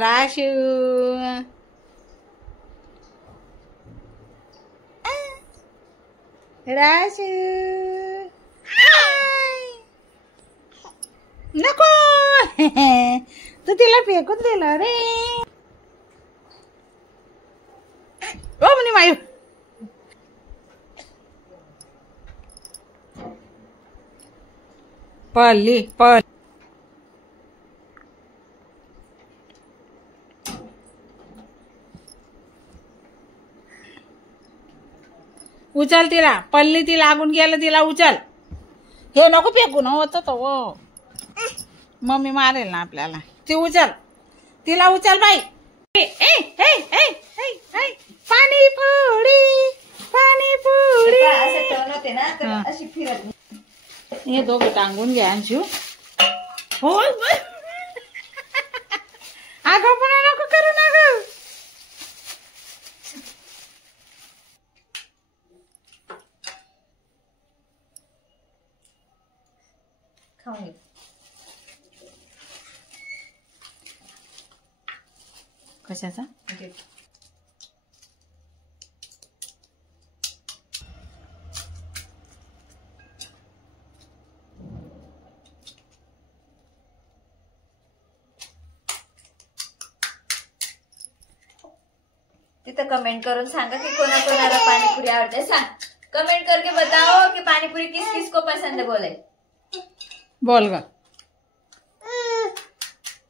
राशू राशू नको तू तिला फेकून दिलं रे. ओ म्हणे मायू पल्ली पल उचल तिला. पल्ली ती लागून गेलं तिला उचल. हे नको फेकू ना होत तो मम्मी मारेल ना आपल्याला. ती उचल तिला उचल बाई. ए ए ए ए ए पाणीपुरी पाणीपुरी असं टर्न होते ना तर अशी फिरत. हे दोघं टांगून घ्या अंशू. हो अगं पण नको करू ना ग. खाऊन कशाचा तिथं कमेंट करून सांगा कि कोना कोणाला पानीपुरी आवडते. सांग कमेंट करके बताओ कि पानीपुरी किस किस को पसंद है. बोले बोल ग.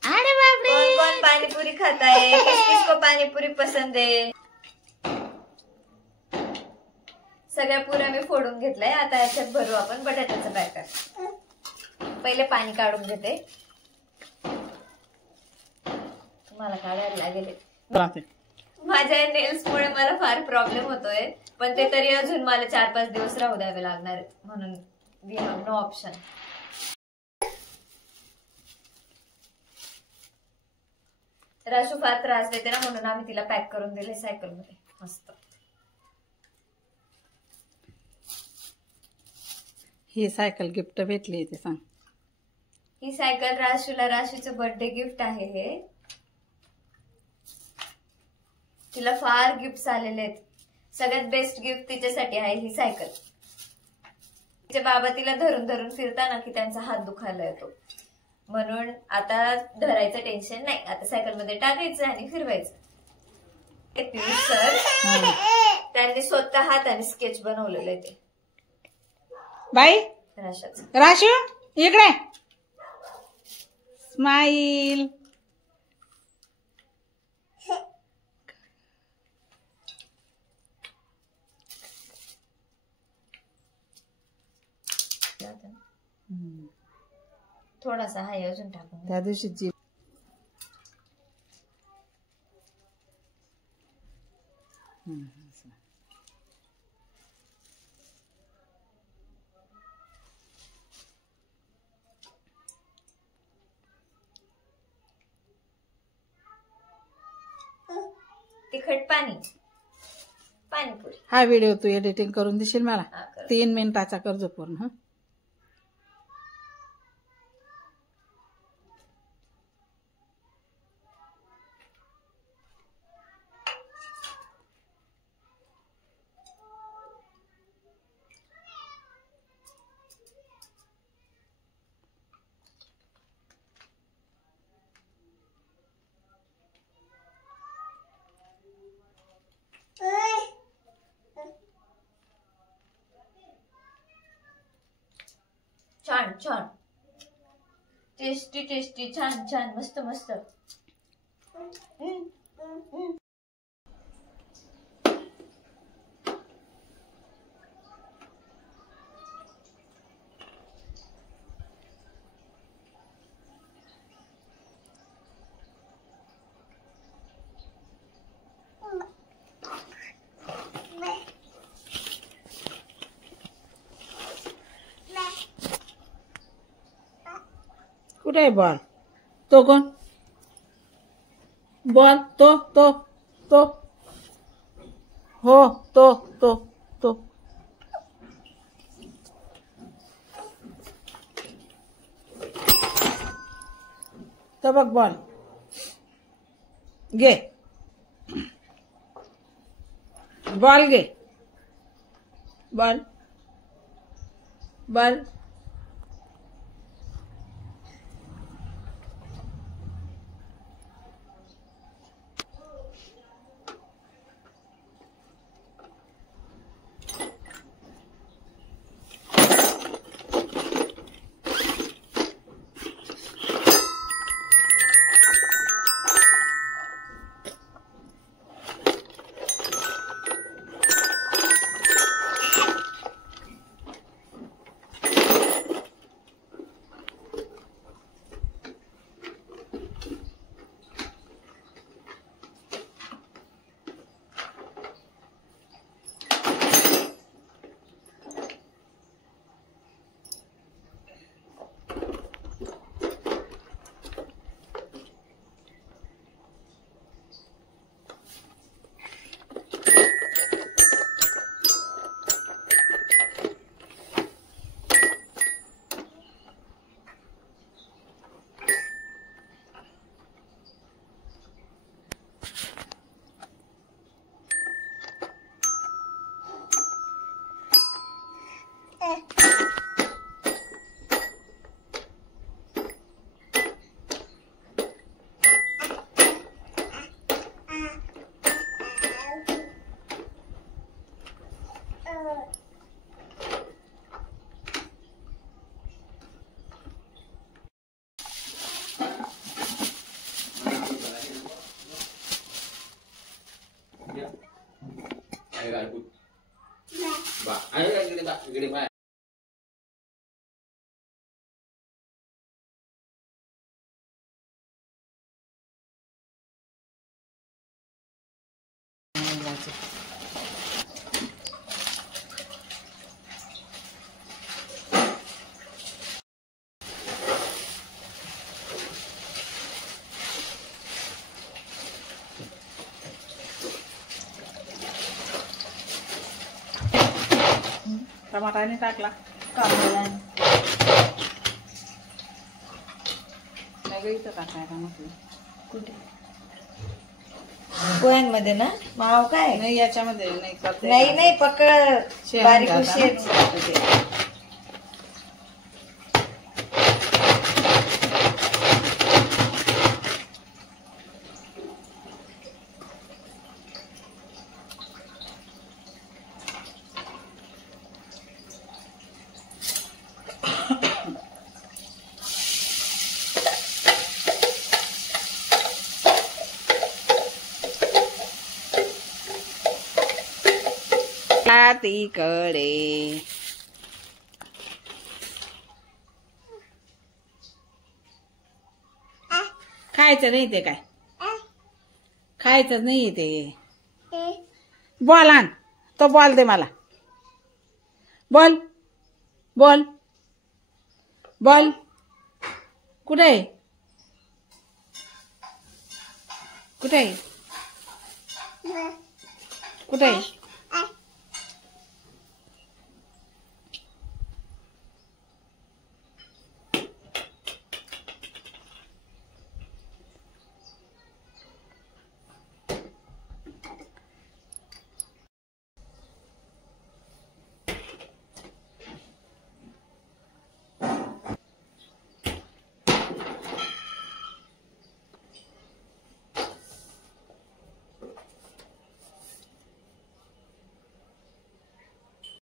अरे बापरे कौन कौन पानीपुरी खाता है. किस किस को पानीपुरी पसंद है. सगळ्या पुऱ्या मी फोडून घेतलंय. आता याच्यात भरू आपण बटाट्याचं बॅटर. पहिले पाणी काढून घेते. तुम्हाला काढायला लागेल. माझ्या नेल्स मुळे मला फार प्रॉब्लेम होतोय. पण ते तरी अजून मला 4-5 दिवस राहू द्यावे लागणार म्हणून वी हॅव नो ऑप्शन. राशू फार त्रास देते ना म्हणून आम्ही तिला पॅक करून दिले सायकल मध्ये मस्त. ही सायकल गिफ्ट भेटली ते सांग. ही सायकल राशूला राशूचं बर्थडे गिफ्ट आहे. हे तिला फार गिफ्ट आलेले आहेत. सगळ्यात बेस्ट गिफ्ट तिच्यासाठी आहे ही सायकल. तिचे बाबा तिला धरून धरून फिरताना की त्यांचा हात दुखायला येतो म्हणून आता धरायचं टेन्शन नाही. आता सायकल मध्ये टाकायचं आणि फिरवायचं. सर त्यांनी स्वतः हाताने स्केच बनवलेलं आहे ते. बाई राशाचं. राशू इकडे स्माईल. थोडासा हाय अजून टाकून. त्या दिवशी जी तिखट पाणी पाणीपुरी. हा व्हिडिओ तू एडिटिंग करून देशील मला. हा, कर. 3 मिनिटाचा करजो पूर्ण. हा छान छान टेस्टी टेस्टी छान छान मस्त मस्त. कुठे आहे बॉल. तो कोण बॉल. तो हो तो बघ बॉल. घे बॉल घे बॉल बॉल gede Pak. टमाटाने टाकला कांदा नाही इथं टाकायला म्हटलं कुठे पोह्यांमध्ये ना माव काय नाही याच्यामध्ये नाही करते नाही नाही पकड बारीक शेत तिकडे खायचं नाही ते काय खायचं नाही ते बॉल आण तो बॉल दे मला बॉल बॉल बॉल कुठे कुठे कुठे